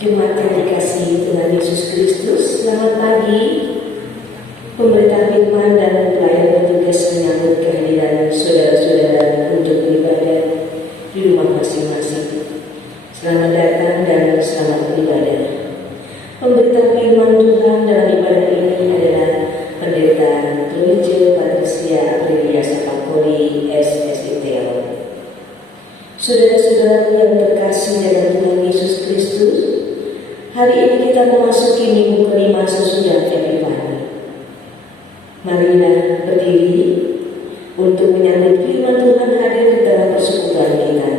Jemaat yang dikasihi Tuhan Yesus Kristus, selamat pagi. Pemberita firman dan pelayan petugas menyambut kehadiran saudara-saudara untuk beribadah di rumah masing-masing. Selamat datang dan selamat beribadah. Pemberita firman Tuhan dalam ibadah ini adalah Pendeta Truije Patricia Aprilia Sapakori SSITL. Saudara-saudara yang terkasih dalam Tuhan Yesus Kristus, hari ini kita memasuki minggu kelima sesudah Epifani. Marilah berdiri untuk menyambut firman Tuhan hadir di dalam persekutuan kita.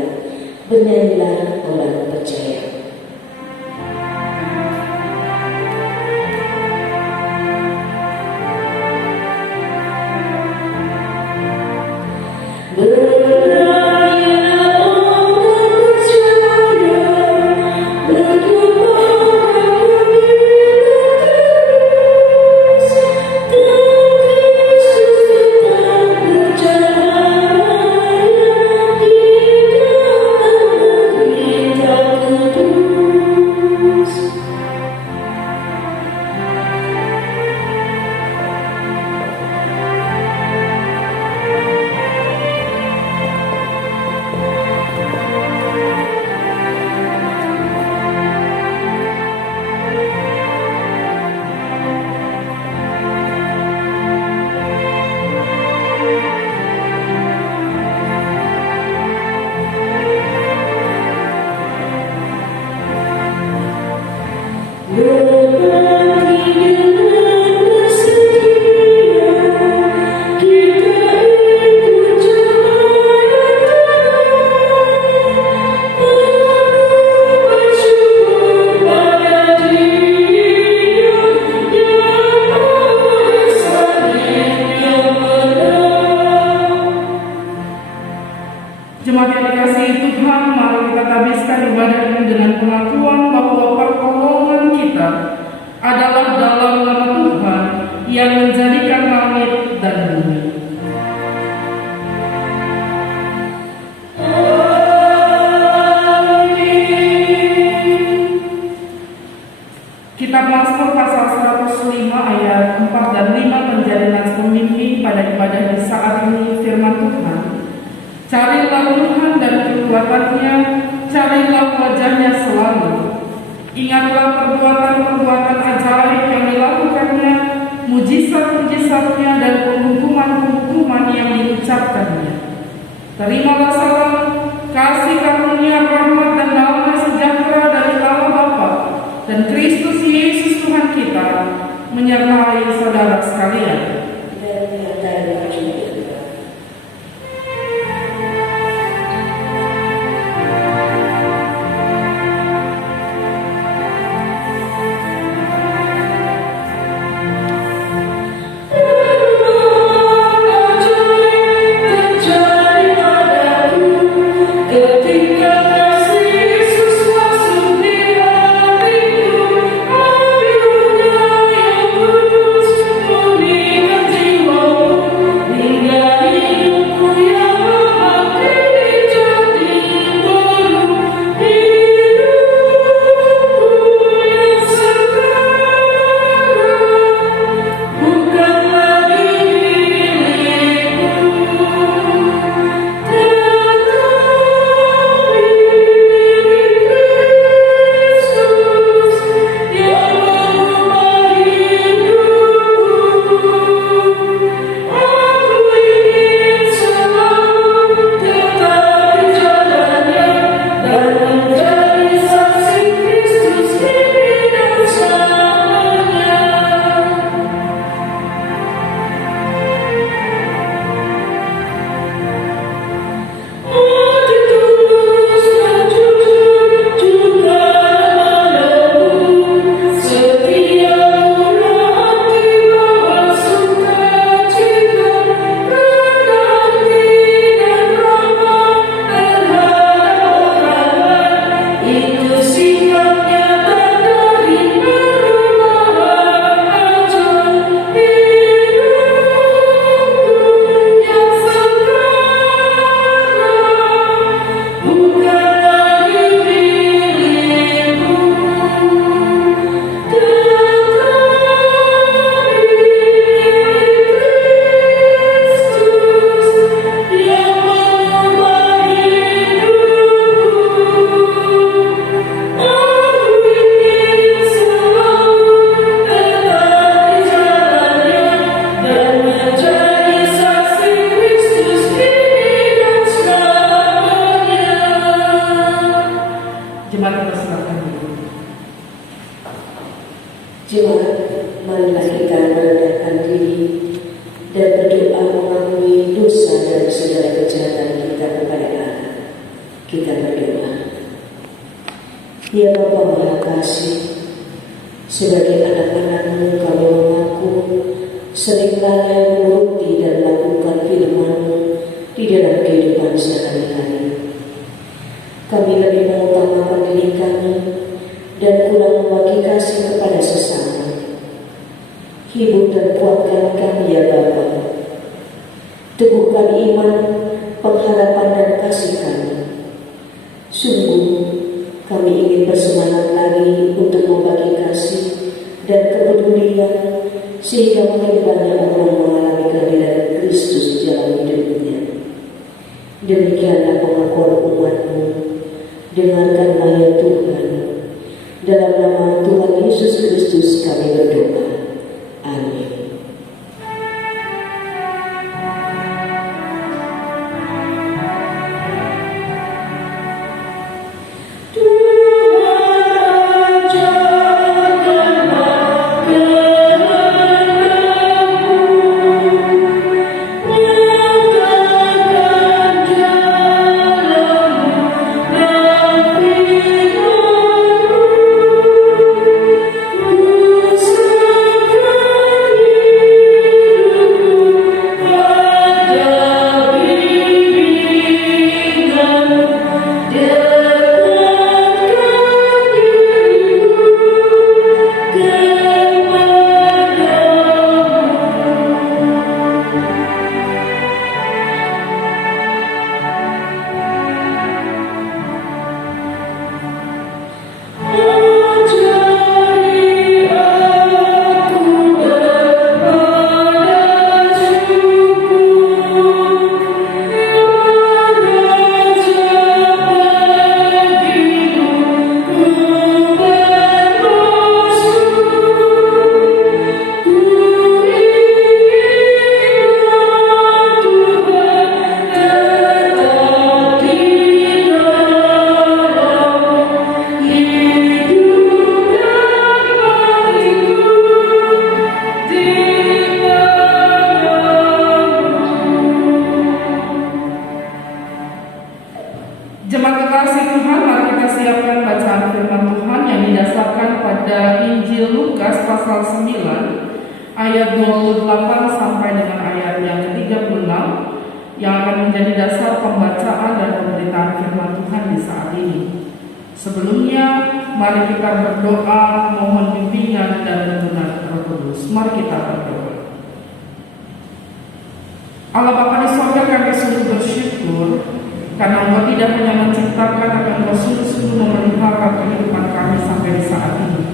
Bernyanyilah orang percaya. Jemaat yang dikasihi Tuhan, mari kita habiskan ibadah ini dengan pengakuan bahwa pertolongan kita adalah dalam nama Tuhan yang menjadikan langit dan bumi. Kitab Mazmur pasal 105 ayat 4 dan 5 menjadi nats pemimpin pada ibadah di saat ini. Firman Tuhan, carilah Tuhan dan kekuatannya, carilah wajahnya selalu. Ingatlah perbuatan-perbuatan ajaib yang dilakukannya, mujizat-mujizatnya dan penghukuman-penghukuman yang diucapkannya. Terimalah salam, kasih karunia, rahmat dan damai sejahtera dari Allah Bapa dan Kristus Yesus Tuhan kita menyertai saudara sekalian. Sebagai anak-anak-Mu kami mengaku sering lalai menuruti dan lakukan firman-Mu di dalam kehidupan sehari-hari. Kami lebih mengutamakan diri kami dan kurang membagi kasih kepada sesama. Hibur dan kuatkan kami ya Bapa. Teguhkan iman, pengharapan dan kasih kami. Sungguh kami ingin bersemangat lagi untuk membagi kasih dan kepedulian sehingga makin banyak orang mengalami kehadiran Kristus dalam hidupnya. Demikianlah pengakuan umat-Mu. Dengarkanlah ya Tuhan. Dalam nama Tuhan Yesus Kristus kami berdoa. Amin. Jemaat kekasih Tuhan, mari kita siapkan bacaan firman Tuhan yang didasarkan pada Injil Lukas pasal 9 ayat 28 sampai dengan ayat yang ke-36 yang akan menjadi dasar pembacaan dan pemberitaan firman Tuhan di saat ini. Sebelumnya, mari kita berdoa mohon bimbingan dan tuntunan Roh Kudus. Mari kita berdoa. Allah Bapa di surga, kami sungguh bersyukur karena Engkau tidak hanya menciptakan, akan Engkau sungguh-sungguh memelihara kehidupan kami sampai di saat ini.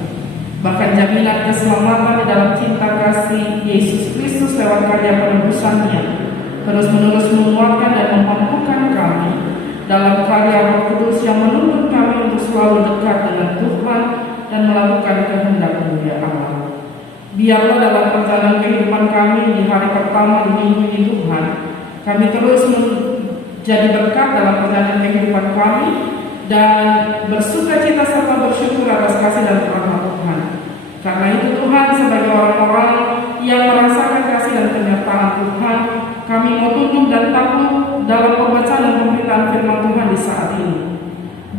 Bahkan jaminan keselamatan di dalam cinta kasih Yesus Kristus lewat karya penebusannya terus-menerus menguatkan dan memampukan kami dalam karya Roh Kudus yang menuntun kami untuk selalu dekat dengan Tuhan dan melakukan kehendak-Mu ya Allah. Biarlah dalam perjalanan kehidupan kami di hari pertama di minggu ini Tuhan, kami terus jadi berkat dalam perjalanan kehidupan kami dan bersuka cita serta bersyukur atas kasih dan rahmat Tuhan. Karena itu Tuhan, sebagai orang-orang yang merasakan kasih dan penyertaan Tuhan, kami mau tunduk dan takluk dalam pembacaan dan pemberitaan firman Tuhan di saat ini.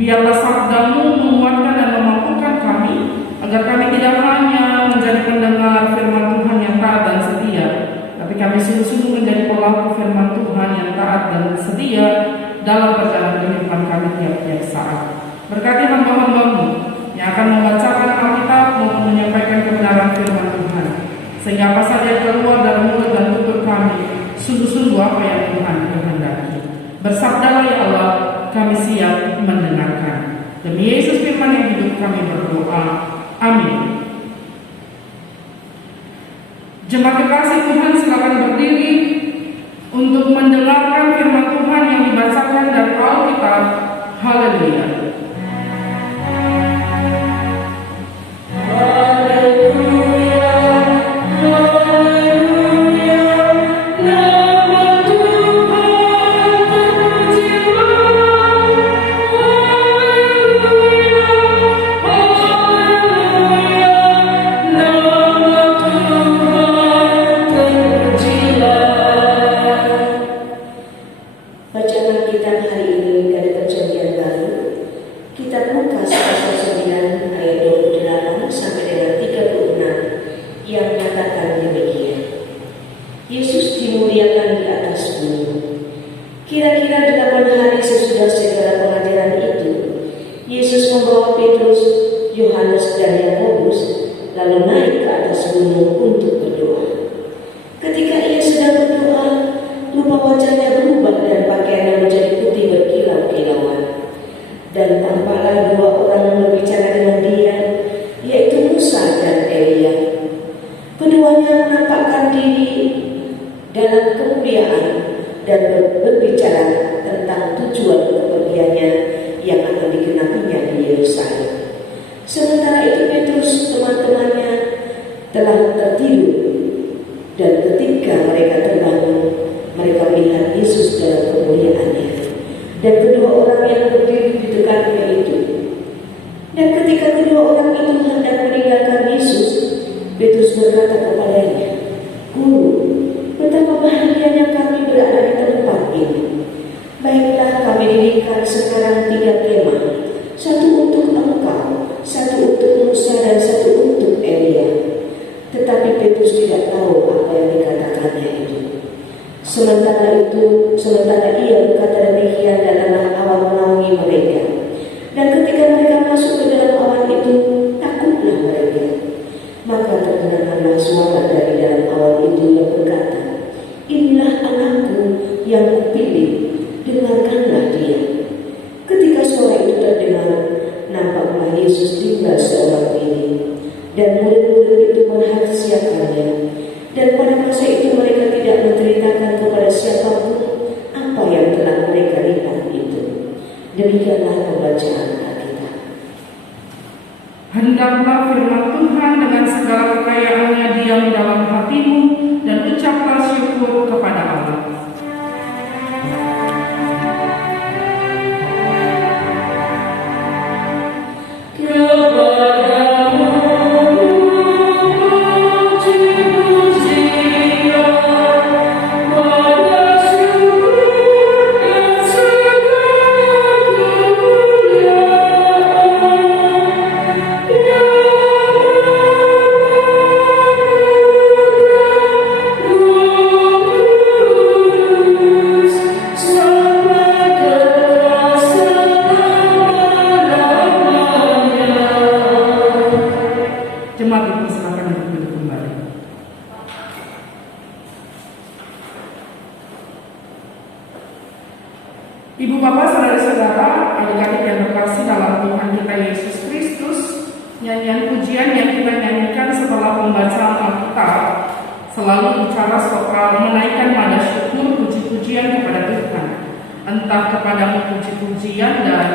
Biarlah sabda-Mu menguatkan dan memampukan kami, agar kami tidak hanya menjadi pendengar firman Tuhan yang taat dan setia, tapi kami sungguh-sungguh menjadi pelaku firman Tuhan yang taat dan setia dalam perjalanan kehidupan kami tiap-tiap saat. Berkati hamba-hamba-Mu yang akan membacakan Alkitab maupun menyampaikan kebenaran firman Tuhan, sehingga apa saja yang keluar dari mulut dan tutur kami sungguh-sungguh apa yang Tuhan kehendaki. Bersabdalah ya Allah, kami siap mendengarkan. Demi Yesus firman yang hidup kami berdoa. Amin. Jemaat kekasih Tuhan, silakan berdiri untuk mendengarkan firman Tuhan yang dibacakan dari Alkitab. Haleluya. Terpujilah Kira-kira 8 hari sesudah segala pengajaran itu, Yesus membawa Petrus, Yohanes, dan Yakobus lalu naik ke atas gunung untuk berdoa. Ketika ia sedang berdoa, rupa wajahnya berubah dan pakaiannya menjadi putih berkilau-kilauan. Dan tampaklah 2 orang yang berbicara dengan dia, yaitu Musa dan Elia. Keduanya menampakkan diri dalam kemuliaan dan berbicara tentang tujuan kepergiannya yang akan digenapinya di Yerusalem. Sementara itu Petrus teman-temannya telah tertidur, dan ketika mereka terbangun, mereka melihat Yesus dalam kemuliaannya dan kedua orang yang berdiri di dekatnya itu. Dan ketika kedua orang itu hendak meninggalkan Yesus, Petrus berkata kepadanya, "Guru, betapa bahagianya kami berada di tempat ini. Baiklah, kami dirikan sekarang 3 kemah, satu untuk engkau, satu untuk Musa, dan satu untuk Elia." Tetapi Petrus tidak tahu apa yang dikatakannya itu. Sementara ia berkata demikian, datanglah awan menaungi mereka. Dan ketika mereka masuk ke dalam awan itu, takutlah mereka. Maka terdengarlah suara dari dalam awan itu yang berkata, "Inilah anakku yang kupilih, dengarkanlah dia." Ketika suara itu terdengar, nampaklah Yesus tinggal seorang diri, dan murid-murid itu merahasiakannya. Dan pada masa itu mereka tidak menceritakan kepada siapapun apa yang telah mereka lihat itu. Demikianlah pembacaan Alkitab. Hendaklah firman Tuhan dengan segala kekayaannya diam dalam hatimu, dan ucaplah syukur kepada Allah. Ibu bapak, saudara-saudara, adik-adik yang terkasih dalam Tuhan kita Yesus Kristus, nyanyian pujian yang kita nyanyikan setelah pembacaan Alkitab selalu bicara soal menaikkan nada syukur, puji-pujian kepada Tuhan. Entah kepada puji-pujian dan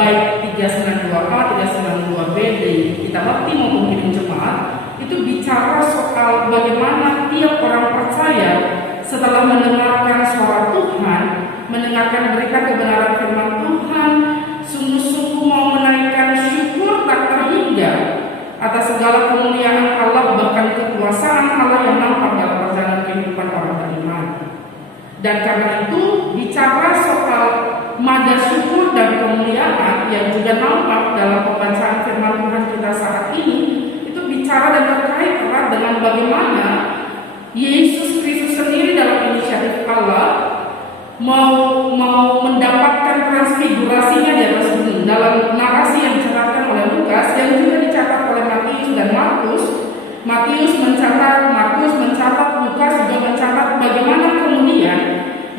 baik 392A, 392B di kitab bakti maupun kirim jemaat, itu bicara soal bagaimana tiap orang percaya setelah mendengarkan suara Tuhan, mendengarkan berita kebenaran firman Tuhan, sungguh-sungguh mau menaikkan syukur tak terhingga atas segala kemuliaan Allah, bahkan kekuasaan Allah yang nampak dalam perjalanan kehidupan orang beriman. Dan karena itu bicara soal nada syukur dan kemuliaan yang juga nampak dalam pembacaan firman Tuhan kita saat ini, itu bicara dan terkait erat dengan bagaimana Yesus Kristus sendiri dalam inisiatif Allah mau mendapatkan transfigurasinya di atas gunung dalam narasi yang dicatatkan oleh Lukas yang juga dicatat oleh Matius dan Markus. Matius mencatat, Markus mencatat, Lukas juga mencatat bagaimana kemudian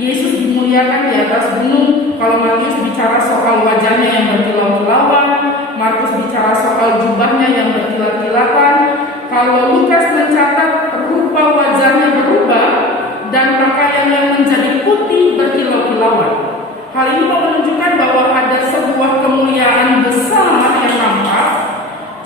Yesus dimuliakan di atas gunung. Kalau Matius bicara soal wajahnya yang berkilau-kilauan, Markus bicara soal jubahnya yang berkilat-kilatan. Kalau Lukas mencatat rupa wajahnya berubah dan pakaian yang menjadi putih berkilau-kilauan. Hal ini menunjukkan bahwa ada sebuah kemuliaan besar yang nampak,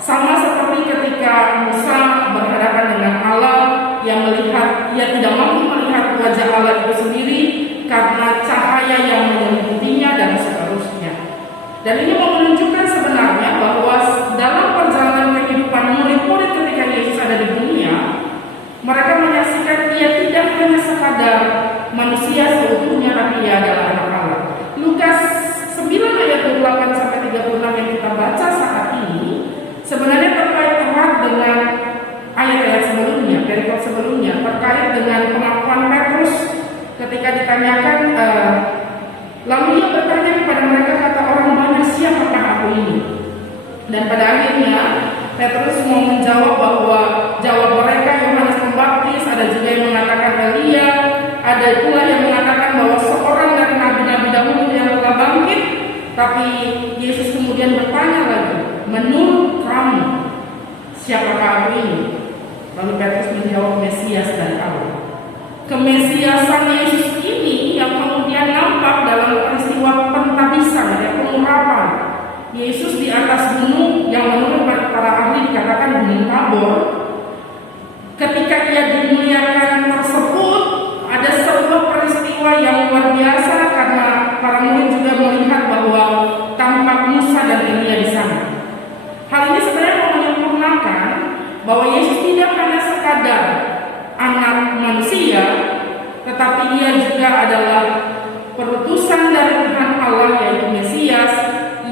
sama seperti ketika Musa berhadapan dengan Allah yang melihat, ia tidak mampu melihat wajah Allah itu sendiri karena cahaya yang menyeliputinya dan seterusnya. Dan ini menunjukkan sebenarnya bahwa dalam perjalanan kehidupan murid-murid ketika Yesus ada di dunia, mereka menyaksikan ia tidak hanya sekadar manusia seutuhnya, tapi ia adalah anak Allah. Lukas 9 ayat 28-36 yang kita baca saat ini sebenarnya terkait erat dengan ayat-ayat sebelumnya, perikop sebelumnya, terkait dengan pengakuan Petrus ketika ditanyakan, lalu ia bertanya kepada mereka, kata orang banyak, siapakah aku ini? Dan pada akhirnya Petrus mau menjawab bahwa jawab mereka Yohanes Pembaptis, ada juga yang mengatakan Elia, ada pula yang mengatakan bahwa seorang dari nabi-nabi dahulu yang telah bangkit. Tapi Yesus kemudian bertanya lagi, menurut kamu siapakah aku ini? Lalu Petrus menjawab, Mesias dari Allah. Kemesiasan Yesus ini yang kemudian nampak dalam peristiwa pentabisan, pengurapan Yesus di atas gunung yang menurut para ahli dikatakan Gunung Tabor. Ketika ia dimuliakan tersebut, ada sebuah peristiwa yang luar biasa karena para murid juga melihat bahwa tampak Musa dan Elia di sana. Hal ini sebenarnya mau menyempurnakan bahwa Yesus tidak hanya sekadar anak manusia, tetapi ia juga adalah perutusan dari Tuhan Allah, yaitu Mesias.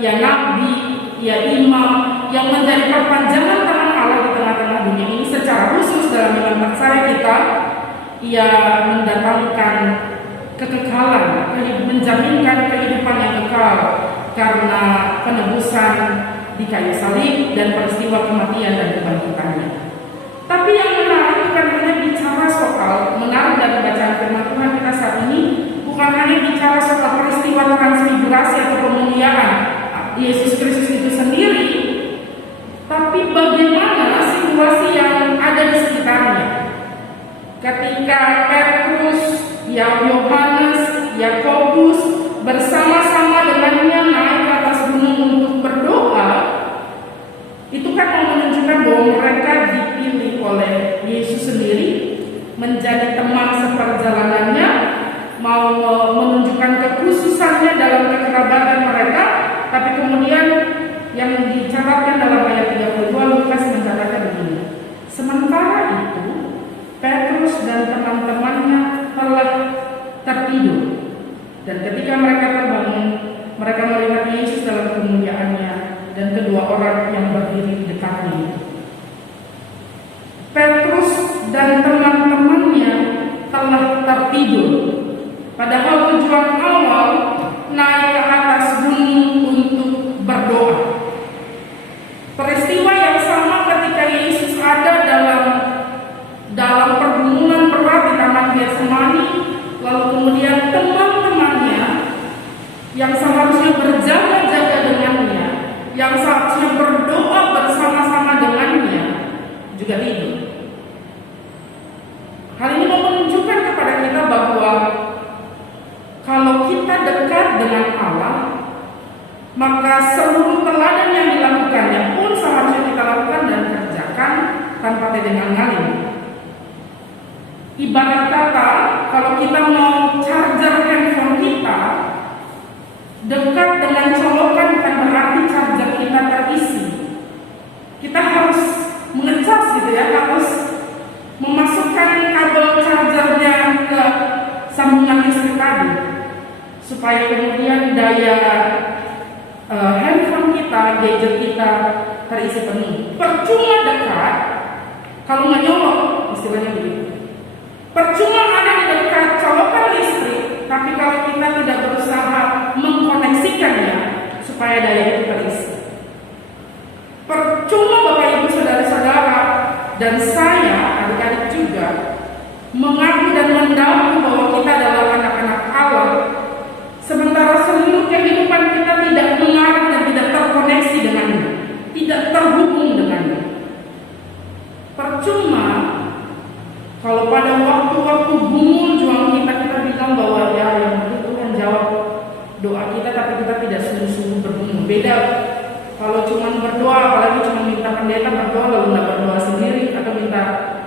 Ia nabi, ia imam yang menjadi perpanjangan tangan Allah di tengah-tengah dunia ini. Secara khusus dalam iman percaya kita, ia mendatangkan kekekalan, menjaminkan kehidupan yang kekal karena penebusan di kayu salib dan peristiwa kematian dan kebangkitannya. Tapi yang menarik bukan hanya bicara soal, menarik dari bacaan firman Tuhan kita saat ini, bukan hanya bicara soal peristiwa transfigurasi atau pemuliaan Yesus Kristus itu sendiri, tapi bagaimana situasi yang ada di sekitarnya. Ketika Petrus, Yohanes, Yakobus bersama-sama dengannya naik ke atas gunung untuk berdoa, itu kan mau menunjukkan bahwa mereka dipilih oleh Yesus sendiri menjadi teman seperjalanannya, mau menunjukkan kekhususannya dalam kekerabatan mereka. Tapi kemudian yang dicatatkan dalam ayat 32, Lukas mencatatkan begini, sementara itu Petrus dan teman-temannya telah tertidur, dan ketika mereka terbangun, mereka melihat Yesus dalam kemuliaannya dan kedua orang yang berdiri di dekatnya. Petrus dan teman-temannya telah tertidur, padahal tujuan awal naik ke atas gunung untuk berdoa. Peristiwa yang sama ketika Yesus ada dalam pergumulan berat di Taman Getsemani, lalu kemudian teman-temannya yang seharusnya berjaga-jaga dengannya, yang seharusnya berdoa bersama-sama dengannya, juga tidur. Hal ini mau menunjukkan kepada kita bahwa kalau kita dekat dengan Allah, maka seluruh teladan yang dilakukannya pun seharusnya kita lakukan dan kerjakan tanpa tedeng-aling. Ibarat kata, kalau kita mau charger handphone kita, dekat dengan colokan bukan berarti charger kita terisi. Kita harus mengecas gitu ya, harus memasukkan kabel chargernya ke sambungan listrik tadi, supaya kemudian daya handphone kita, gadget kita terisi penuh. Percuma dekat kalau nggak nyolok, istilahnya begitu. Percuma ada di dekat colokan listrik, tapi kalau kita tidak berusaha mengkoneksikannya supaya daya itu terisi. Percuma Bapak Ibu Saudara-saudara dan saya, adik-adik juga, mengaku dan mendaku bahwa kita adalah anak-anak Allah, sementara seluruh kehidupan kita tidak mengarah dan tidak terkoneksi dengannya, tidak terhubung dengannya. Percuma kalau pada waktu-waktu bumul juang kita bilang bahwa ya yang penting Tuhan jawab doa kita, tapi kita tidak sungguh-sungguh berbumul. Beda kalau cuma berdoa, apalagi cuma minta pendeta berdoa lalu nggak berdoa sendiri, atau minta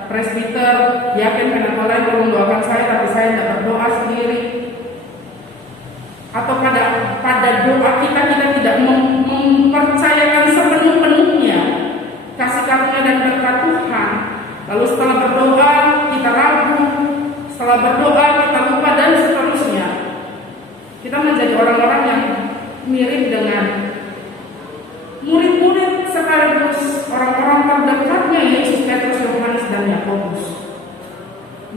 presbiter yakin kenapa lain tolong doakan saya, tapi saya tidak berdoa sendiri. Atau pada doa kita tidak mempercayakan sepenuh-penuhnya kasih karunia dan berkat Tuhan. Lalu setelah berdoa kita ragu, setelah berdoa kita lupa dan seterusnya. Kita menjadi orang-orang yang mirip dengan murid-murid sekaligus orang-orang terdekatnya Yesus, Petrus, Yohanes, dan Yakobus.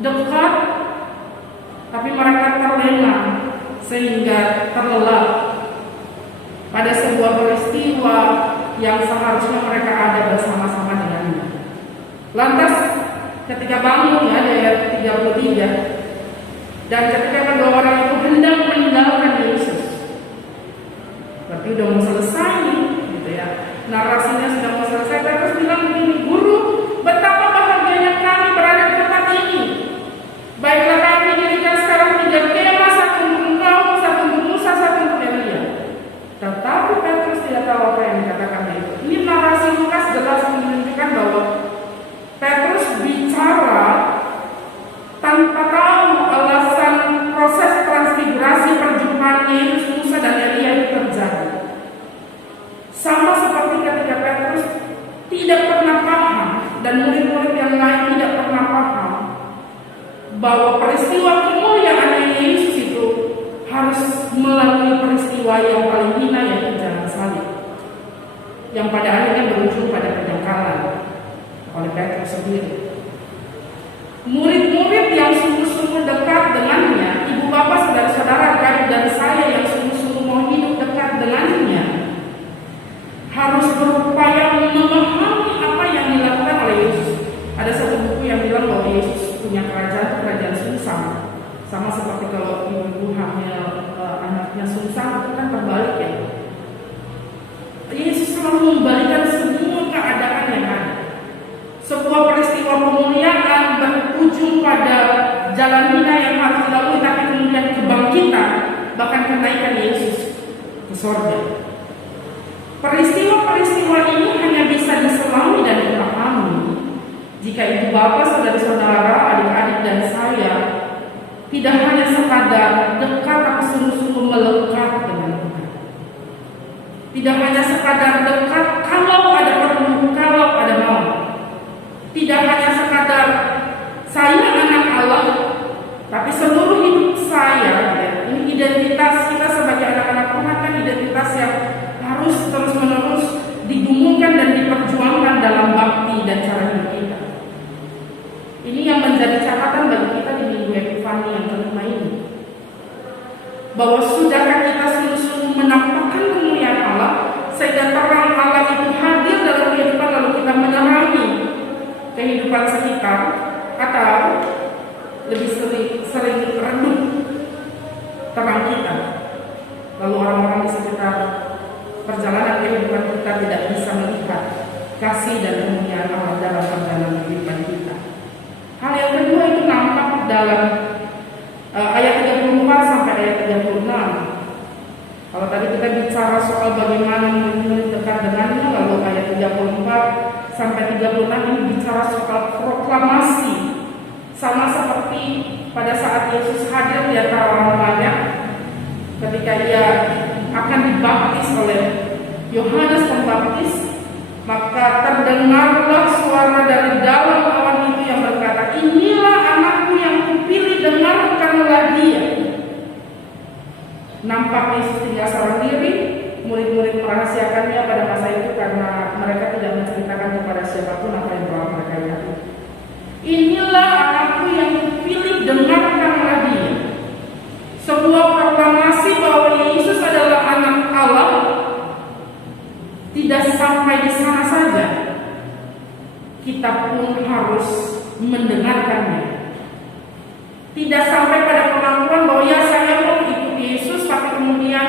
Dekat, tapi mereka mereka terlena sehingga terlelap pada sebuah peristiwa yang seharusnya mereka ada bersama-sama dengannya. Lantas ketika bangun ya di ayat 33, dan ketika kedua orang itu hendak meninggalkan Yesus, berarti udah mau selesai gitu ya, narasinya sudah mau selesai. Petrus bilang begini, "Guru, betapa bahagianya kami berada di tempat ini. Baiklah kami dirikan sekarang 3 kemah, satu untuk engkau, satu untuk Musa, satu untuk Elia." Tetapi Petrus tidak tahu apa yang dikatakannya itu. Ini narasi Lukas jelas menunjukkan bahwa Petrus bicara tanpa tahu alasan proses transfigurasi perjumpaan Yesus, Musa, dan Elia itu terjadi. Sama seperti ketika Petrus tidak pernah paham dan murid-murid yang lain tidak pernah paham bahwa peristiwa kemuliaan Yesus itu harus melalui peristiwa yang paling hina, yaitu jalan salib, yang pada akhirnya berujung pada penyangkalan oleh Petrus sendiri. Murid-murid yang sungguh-sungguh dekat dengannya, ibu bapak, saudara-saudara, adik dan saya yang sungguh-sungguh mau hidup dekat dengannya, harus berupaya memahami apa yang dilakukan oleh Yesus. Ada satu buku yang bilang bahwa Yesus punya kerajaan sungsang. Sama seperti kalau ibu hamil anaknya sungsang, itu kan terbalik ya. Yesus selalu membalikan semua keadaan yang ada. Sebuah peristiwa kemuliaan berujung pada jalan hina yang harus dilalui, tapi kemudian kebangkitan, bahkan kenaikan Yesus ke surga. Peristiwa-peristiwa ini hanya bisa diselami dan dipahami jika ibu bapak, saudara-saudara, adik-adik dan saya tidak hanya sekadar dekat tapi sungguh-sungguh melekat dengan Tuhan. Tidak hanya sekadar dekat kalau ada perlu, kalau ada mau. Tidak hanya sekadar saya anak Allah, tapi seluruh hidup saya, ini identitas kita sebagai anak-anak Tuhan kan identitas yang harus terus-menerus digumulkan dan diperjuangkan dalam bakti dan cara hidup kita. Ini yang menjadi catatan bagi kita di Minggu Epifani yang kelima ini, bahwa sudahkah kita sungguh-sungguh menampakkan kemuliaan Allah sehingga terang Allah itu hadir dalam kehidupan, lalu kita menerangi kehidupan sekitar, atau lebih sering redup terang kita, lalu orang-orang di sekitar perjalanan kehidupan kita tidak bisa melihat kasih dan kemuliaan Allah dalam perjalanan kehidupan kita. Hal yang kedua itu nampak dalam ayat 34 sampai ayat 36. Kalau tadi kita bicara soal bagaimana murid dekat dengannya, lalu ayat 34 sampai 36 ini bicara soal proklamasi. Sama seperti pada saat Yesus hadir di antara orang banyak, ketika ia akan dibaptis oleh Yohanes Pembaptis, maka terdengarlah suara dari dalam awan itu yang berkata, "Inilah anakku yang kupilih, dengarkanlah dia." Nampak Yesus tinggal seorang diri. Murid-murid merahasiakannya pada masa itu karena mereka tidak menceritakan kepada siapapun apa yang telah mereka lihat. "Inilah anakku yang kupilih, dengarkanlah dia." Sebuah proklamasi bahwa Yesus adalah anak Allah tidak sampai di sana saja. Kita pun harus mendengarkannya. Tidak sampai pada pengakuan bahwa ya saya mau ikut Yesus, tapi kemudian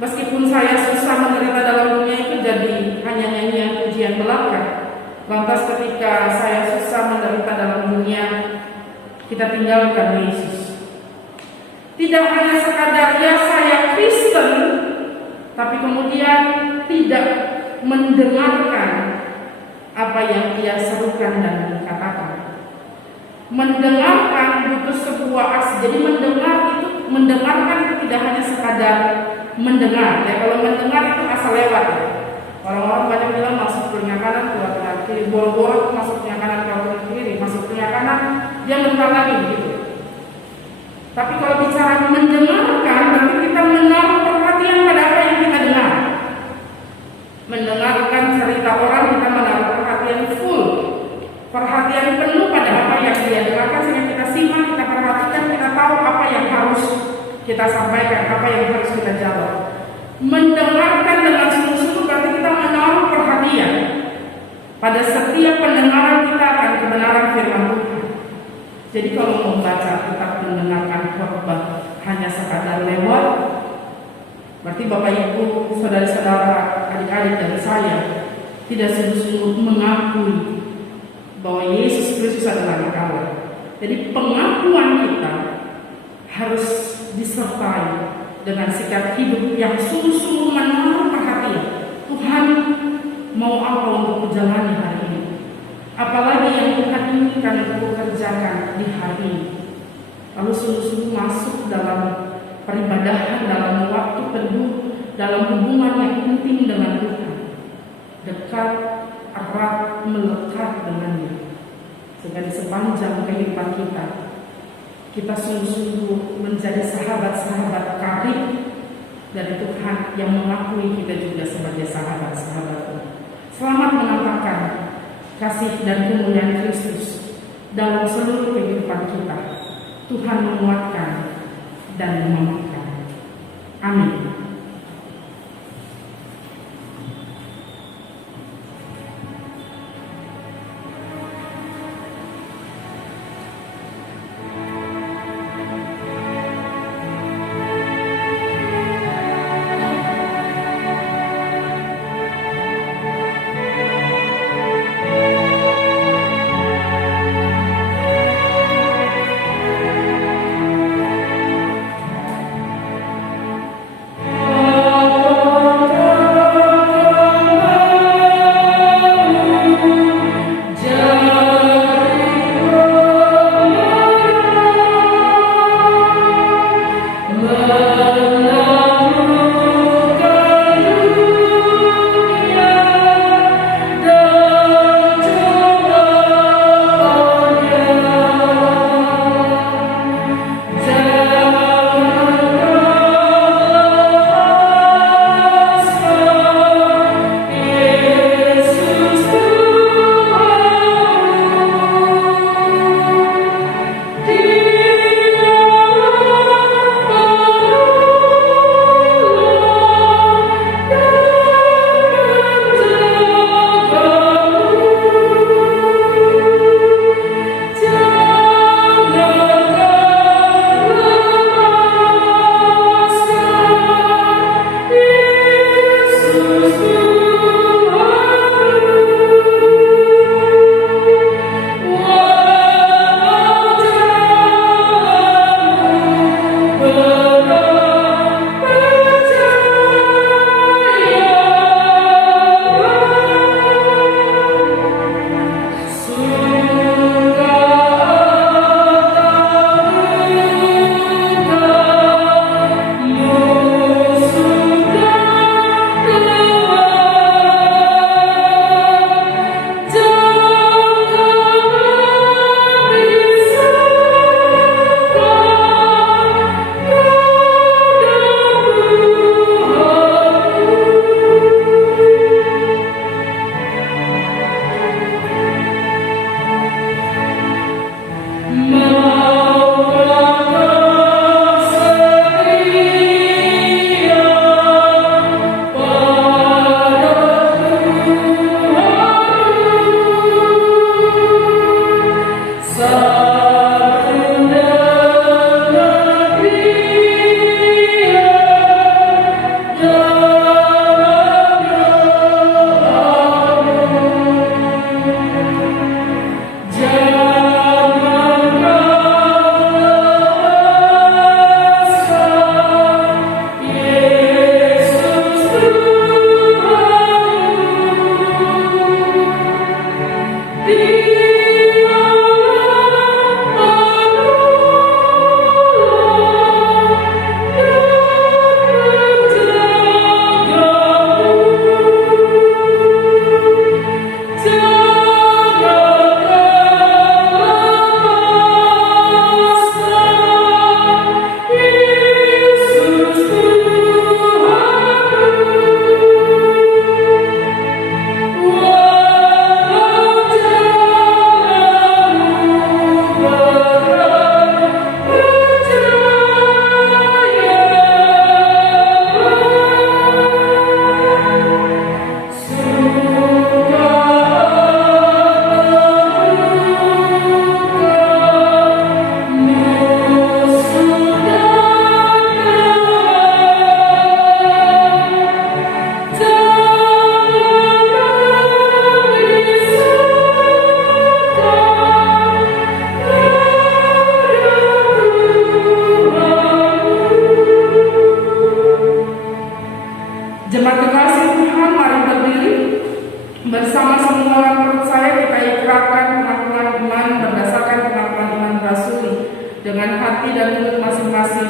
meskipun saya susah menderita dalam dunia itu jadi hanya nyanyian pujian belaka. Lantas ketika saya susah menderita dalam dunia, kita tinggalkan Yesus. Tidak hanya sekadar ya saya Kristen, tapi kemudian tidak mendengarkan apa yang ia serukan dan katakan. Mendengarkan butuh sebuah aksi. Jadi mendengarkan tidak hanya sekadar mendengar. Ya, kalau mendengar itu asal lewat. Ya. Orang-orang banyak bilang masuk telinga kanan, keluar telinga kiri, bol-bol masuk telinga kanan, keluar telinga kiri, masuk telinga kanan, dia mendengar lagi gitu. Tapi kalau bicara mendengarkan, berarti kita menaruh perhatian pada apa yang kita dengar. Mendengarkan cerita orang, kita menaruh perhatian full, perhatian penuh pada apa yang dia dengarkan, sehingga kita simak, kita perhatikan, kita tahu apa yang harus kita sampaikan, apa yang harus kita jawab. Mendengarkan dengan sungguh-sungguh berarti kita menaruh perhatian pada setiap pendengaran kita akan kebenaran firman Tuhan. Jadi kalau membaca, kita mendengarkan khotbah hanya sekadar lewat, berarti Bapak Ibu, saudara-saudara, adik-adik dan saya tidak sungguh-sungguh mengakui bahwa Yesus Kristus adalah Anak Allah. Jadi pengakuan kita harus disertai dengan sikap hidup yang sungguh-sungguh menaruh perhatian. Tuhan mau apa untuk kujalani hari ini? Apalagi yang Tuhan inginkan untuk kerjakan di hari ini. Lalu sungguh-sungguh masuk dalam peribadahan, dalam waktu teduh, dalam hubungan yang intim dengan Tuhan. Dekat, erat, melekat dengannya. Sehingga di sepanjang kehidupan kita sungguh-sungguh menjadi sahabat-sahabat karib dari Tuhan yang mengakui kita juga sebagai sahabat-sahabatnya. Selamat menampakkan kasih dan kemuliaan Kristus dalam seluruh kehidupan kita. Tuhan menguatkan dan memampukan. Amin.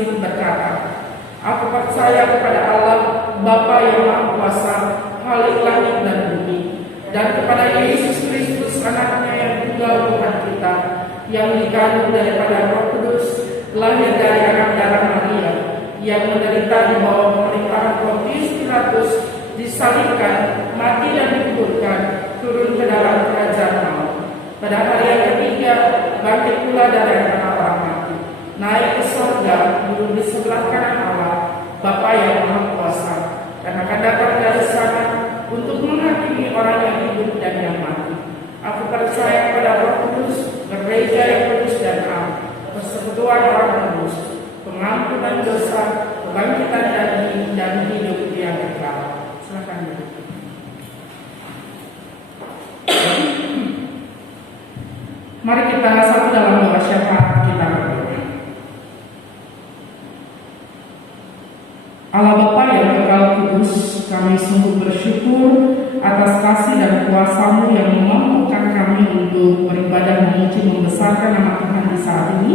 Almasih berkata, "Aku percaya kepada Allah, Bapa yang Maha Kuasa, Khalik langit dan bumi, dan kepada Yesus Kristus, anaknya yang tunggal Tuhan kita, yang dikandung daripada Roh Kudus, lahir dari anak darah Maria, yang menderita di bawah pemerintahan Pontius Pilatus, disalibkan, mati dan dikuburkan, turun ke dalam kerajaan maut. Pada hari yang ketiga, bangkit pula dari antara orang mati, naik ke surga, duduk di sebelah kanan Allah, Bapa yang Maha Kuasa, dan akan datang dari sana untuk menghakimi orang yang hidup dan yang mati. Aku percaya kepada Roh Kudus, gereja yang kudus dan am, persekutuan orang kudus, pengampunan dosa, kebangkitan daging, dan hidup yang kekal." Silakan. Mari kita satu dalam doa syafaat kita berdoa. Allah Bapa yang kekal kudus, kami sungguh bersyukur atas kasih dan kuasa-Mu yang memampukan kami untuk beribadah, memuji, membesarkan nama Tuhan di saat ini.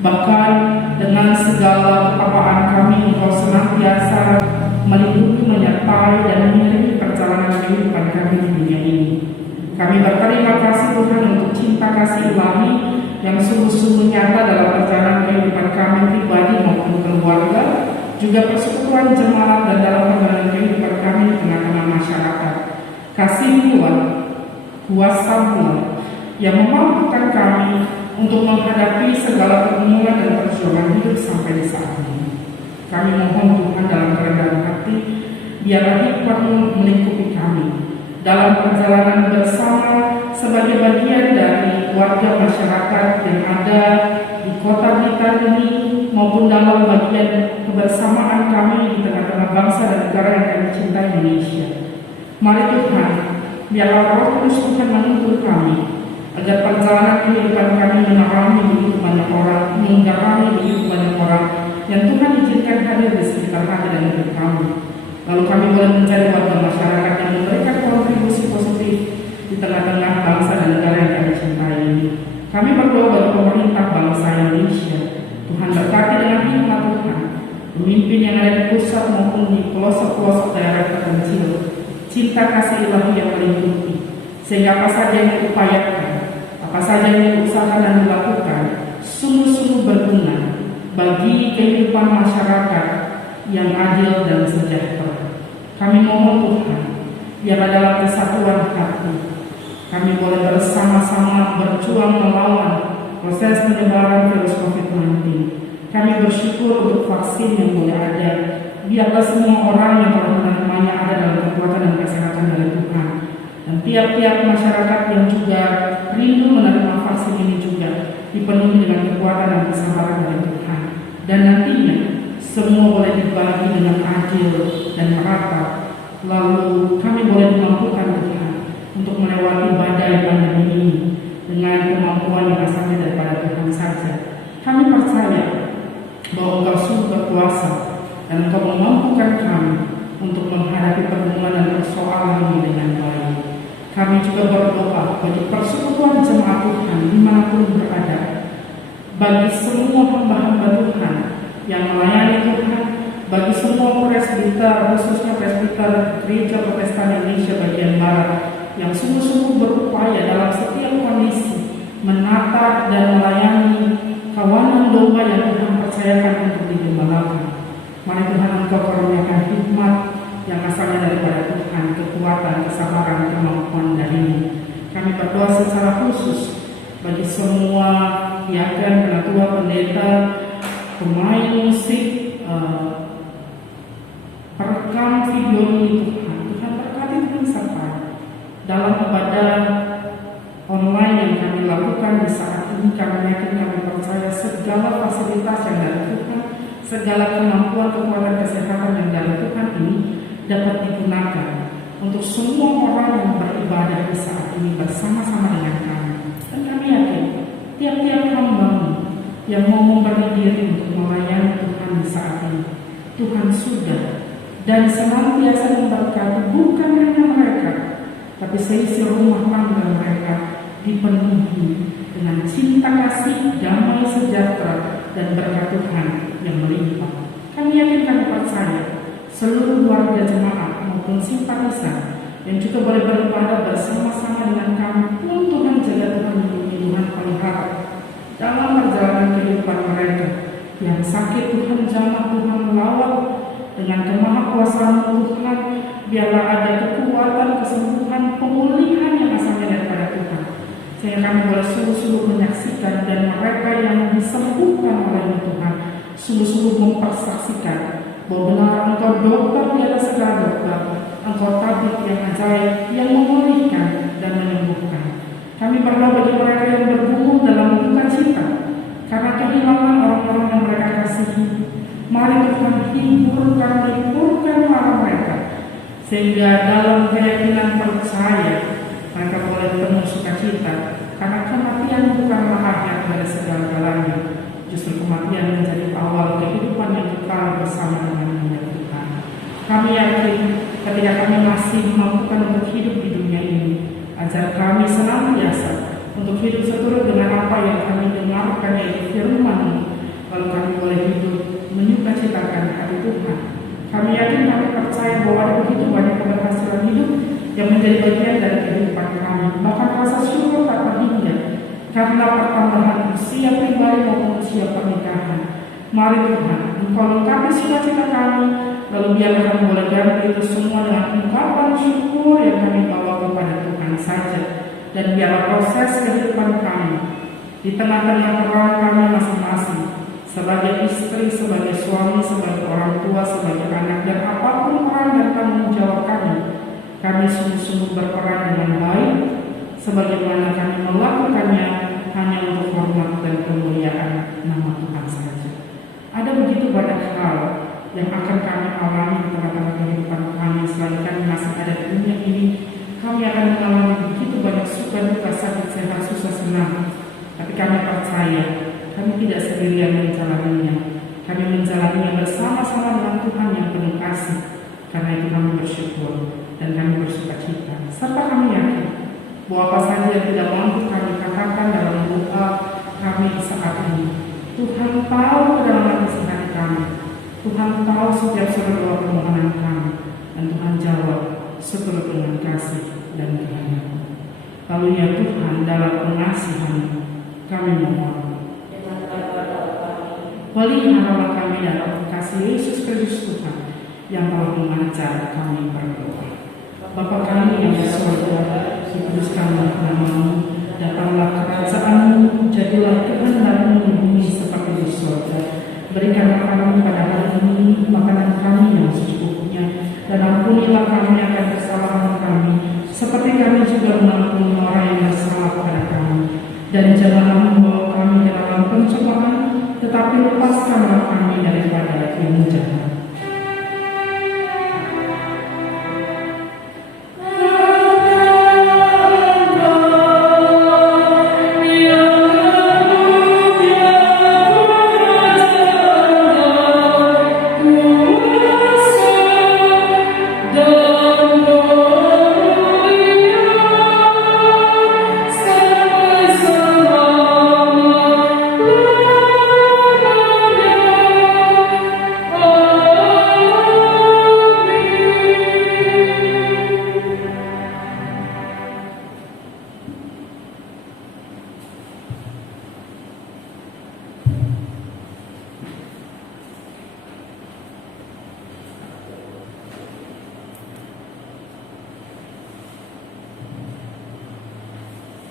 Bahkan dengan segala kepapaan kami, Engkau senantiasa melindungi, menyertai, dan mengiringi perjalanan kehidupan kami di dunia ini. Kami berterima kasih Tuhan untuk cinta kasih Ilahi yang sungguh-sungguh nyata dalam perjalanan kehidupan kami pribadi maupun keluarga, juga persekutuan jemaat dan dalam perjalanan kehidupan kami di tengah-tengah masyarakat. Kasih Tuhan, kuasa-Mu yang memampukan kami untuk menghadapi segala pergumulan dan perjuangan hidup sampai di saat ini. Kami mohon Tuhan dalam kerendahan hati, biarlah hikmat-Mu melingkupi kami dalam perjalanan bersama sebagai bagian dari warga masyarakat yang ada di kota Blitar ini, maupun dalam bagian kebersamaan kami di tengah-tengah bangsa dan negara yang kami cintai, Indonesia. Mari Tuhan, biarlah Roh Kudus Tuhan menuntun kami, agar perjalanan kehidupan kami menerangi begitu banyak orang, menggarami begitu banyak orang yang Tuhan izinkan hadir di sekitar hati dan hidup kami. Lalu kami boleh menjadi warga masyarakat yang memberikan kontribusi positif di tengah-tengah bangsa dan negara yang kami cintai ini. Kami berdoa bagi pemerintah bangsa Indonesia. Tuhan berkati dengan hikmat Tuhan, pemimpin yang ada di pusat maupun di pelosok-pelosok daerah terpencil, cinta kasih Ilahi yang melingkupi, sehingga apa saja yang diupayakan, apa saja yang diusahakan dan dilakukan, sungguh-sungguh berguna bagi kehidupan masyarakat yang adil dan sejahtera. Kami mohon Tuhan, biarlah dalam kesatuan hati kami boleh bersama-sama berjuang melawan proses penyebaran virus COVID-19. Kami bersyukur untuk vaksin yang boleh ada. Biarlah semua orang yang telah menerimanya ada dalam kekuatan dan kesehatan dari Tuhan. Dan tiap-tiap masyarakat yang juga rindu menerima vaksin ini juga dipenuhi dengan kekuatan dan kesabaran dari Tuhan. Dan nantinya semua boleh dibagi dengan adil dan merata. Lalu kami boleh dimampukan Tuhan untuk melewati badai pandemi ini dengan kemampuan yang asalnya daripada Tuhan saja. Kami percaya bahwa Engkau sungguh berkuasa dan Engkau memampukan kami untuk menghadapi pergumulan dan persoalan ini dengan baik. Kami juga berdoa bagi persekutuan jemaat Tuhan dimanapun berada, bagi semua hamba-hamba Tuhan yang melayani Tuhan, bagi semua presbiter, khususnya presbiter Gereja Protestan Indonesia bagian Barat yang sungguh-sungguh berupaya dalam setiap kondisi menata dan melayani kawanan domba yang Tuhan percayakan untuk digembalakan. Mari Tuhan Engkau karuniakan hikmat yang asalnya daripada Tuhan, kekuatan, kesabaran, kemampuan darimu. Kami berdoa secara khusus bagi semua piagan, penatua, pendeta, pemain musik, perekam video ini Tuhan. Tuhan berkati Tuhan serta dalam ibadah online yang kami lakukan di saat ini. Kami yakin, kami percaya segala fasilitas yang dari Tuhan, segala kemampuan, kekuatan, kesehatan yang dari Tuhan ini dapat digunakan untuk semua orang yang beribadah di saat ini bersama-sama dengan kami. Dan kami yakin tiap-tiap hamba-Mu yang mau memberi diri untuk melayani Tuhan di saat ini, Tuhan sudah dan senantiasa memberkati bukan hanya mereka, tapi seisi rumah tangga mereka dipenuhi dengan cinta kasih, damai sejahtera dan berkat Tuhan yang melimpah. Kami yakin, kami percaya seluruh warga jemaat maupun simpatisan yang juga boleh beribadah bersama-sama dengan kami pun Tuhan jaga, Tuhan lindungi, Tuhan pelihara dalam perjalanan kehidupan mereka. Yang sakit Tuhan jamah, Tuhan lawat dengan kemahakuasaan Tuhan. Biarlah ada kekuatan, kesembuhan, pemulihan yang asalnya daripada Tuhan, sehingga kami boleh sungguh-sungguh menyaksikan, dan mereka yang disembuhkan oleh Tuhan sungguh-sungguh mempersaksikan bahwa benar Engkau dokter di atas segala dokter, Engkau tabib yang ajaib, yang memulihkan dan menyembuhkan. Kami berdoa bagi mereka yang bergumul dalam duka cita karena kehilangan orang-orang yang mereka kasihi. Mari Tuhan hiburkan marah mereka, sehingga dalam keyakinan percaya mereka boleh penuh sukacita, karena kematian bukanlah akhir dari segala-galanya. Justru kematian menjadi awal kehidupan yang kekal bersama dengan Tuhan. Kami yakin ketika kami masih mampukan untuk hidup di dunia ini, ajar kami senantiasa untuk hidup seturut dengan apa yang kami dengarkan dari firman, lalu kami boleh hidup menyukacitakan hati Tuhan. Kami yakin, kami percaya bahwa ada begitu banyak keberhasilan hidup yang menjadi bagian dari kehidupan kami. Bahkan rasa syukur tak terhingga karena pertambahan usia pribadi maupun usia pernikahan. Mari Tuhan, Engkau lengkapi sukacita kami, lalu biarlah kami boleh ganti itu semua dengan ungkapan syukur yang kami bawa kepada Tuhan saja. Dan biarlah proses kehidupan kami di tengah-tengah peran kami masing-masing, sebagai istri, sebagai suami, sebagai orang tua, sebagai anak, dan apapun peran dan tanggung jawab kami sungguh-sungguh berperan dengan baik, sebagaimana kami melakukannya hanya untuk hormat dan kemuliaan nama Tuhan saja. Ada begitu banyak hal yang akan kami alami di tengah-tengah kehidupan kami selama kami masih ada di dunia ini. Kami akan mengalami begitu banyak suka duka, sakit sehat, susah senang. Tapi kami percaya kami tidak sendirian menjalaninya. Kami menjalaninya bersama-sama dengan Tuhan yang penuh kasih. Karena itu kami bersyukur dan kami bersukacita. Serta kami yakin bahwa apa saja yang tidak mampu kami katakan dalam doa kami saat ini, Tuhan tahu kedalaman isi hati kami. Tuhan tahu setiap suara doa permohonan kami, dan Tuhan jawab seturut dengan kasih dan kehendak. Lalu ya Tuhan, dalam pengasihan kami mohon, peliharalah kami dalam kasih Yesus Kristus Tuhan yang telah mengajar kami berdoa. Bapa kami yang di surga, dikuduskanlah namamu, datanglah kerajaan-Mu, jadilah kehendak-Mu di bumi seperti di surga. Berikanlah kami pada hari ini makanan kami yang secukupnya, dan ampunilah kami akan kesalahan kami, seperti kami juga mengampuni orang yang bersalah kepada kami. Dan janganlah membawa kami ke dalam pencobaan, tetapi lepaskanlah kami daripada yang jahat.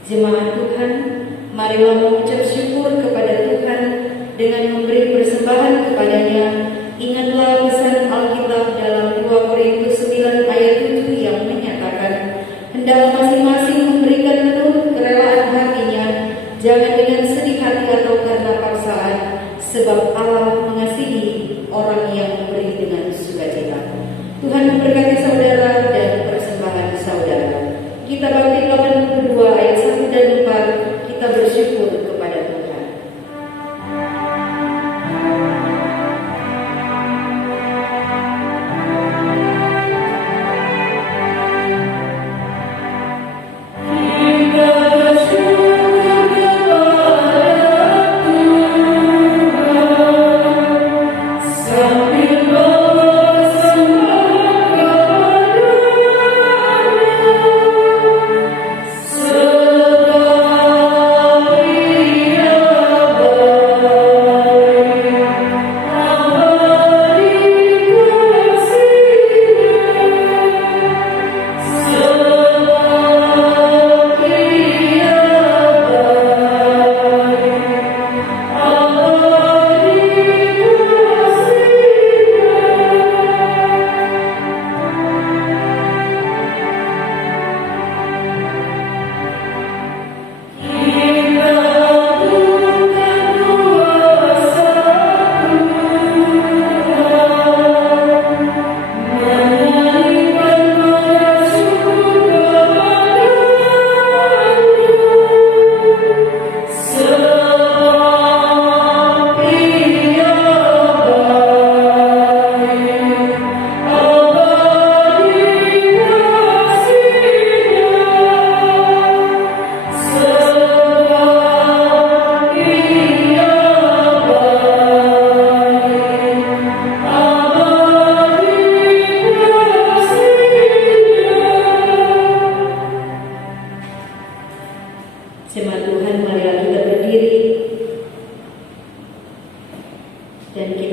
Jemaat Tuhan, marilah mengucap syukur kepada Tuhan dengan memberi persembahan kepadanya. Ingatlah pesan Alkitab dalam 2 Korintus 9 ayat 7 yang menyatakan, hendaklah masing-masing memberikan menurut kerelaan hatinya, jangan dengan sedih hati atau karena paksaan, sebab Allah mengasihi orang yang memberi dengan sukacita. Tuhan memberkati saudara dan persembahan saudara. Kita bangkit 82 ayat 1 dan 4, kita bersyukur kepada Tuhan.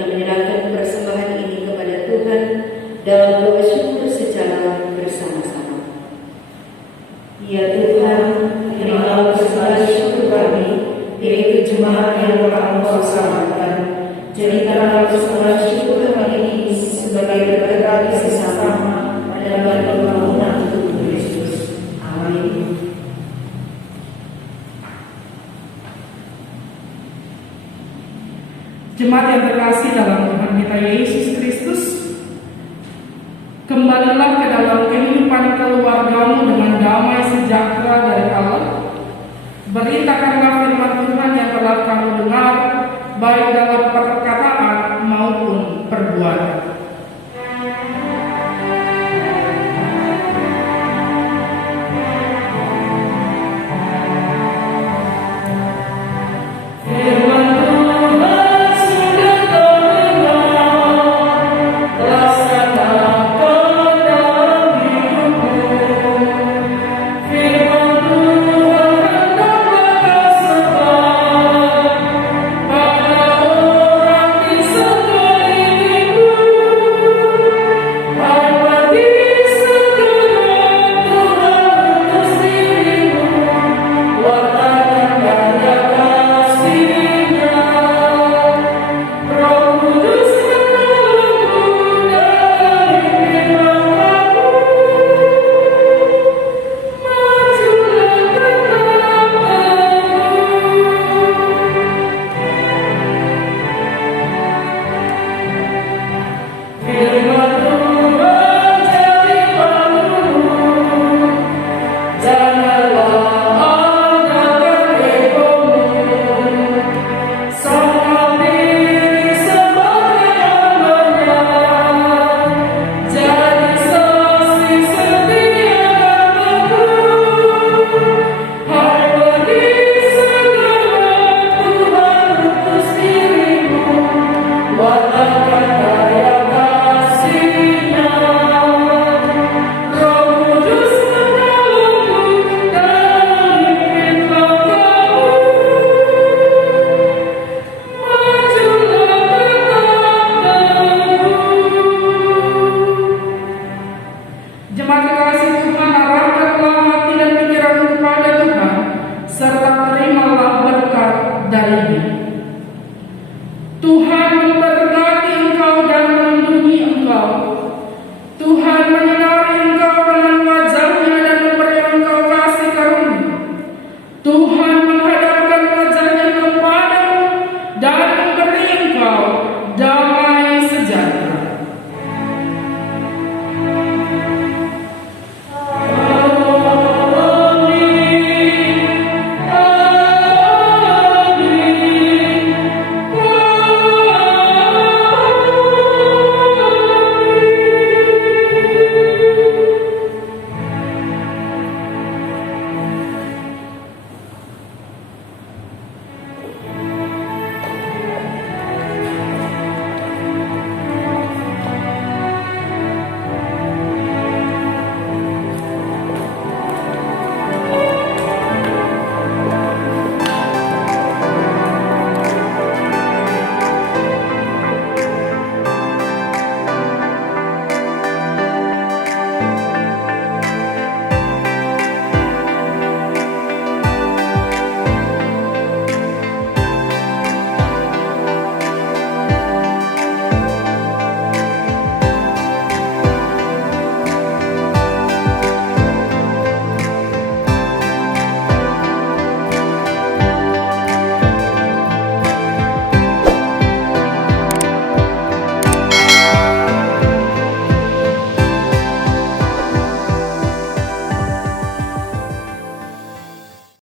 kita menyerahkan persembahan ini kepada Tuhan dalam doa syukur secara bersama-sama. Ya Tuhan, terimalah persembahan syukur kami, yaitu jemaat yang telah Engkau selamatkan. Jadikanlah persembahan syukur kami ini sebagai berkat bagi sesama dalam pembangunan tubuh Kristus. Amin. Jemaat yang terkasih dalam Tuhan kita Yesus Kristus, kembalilah ke dalam kehidupan keluargamu dengan damai sejahtera dari Allah. Beritakanlah firman Tuhan yang telah kamu dengar, baik dalam perkataan maupun perbuatan.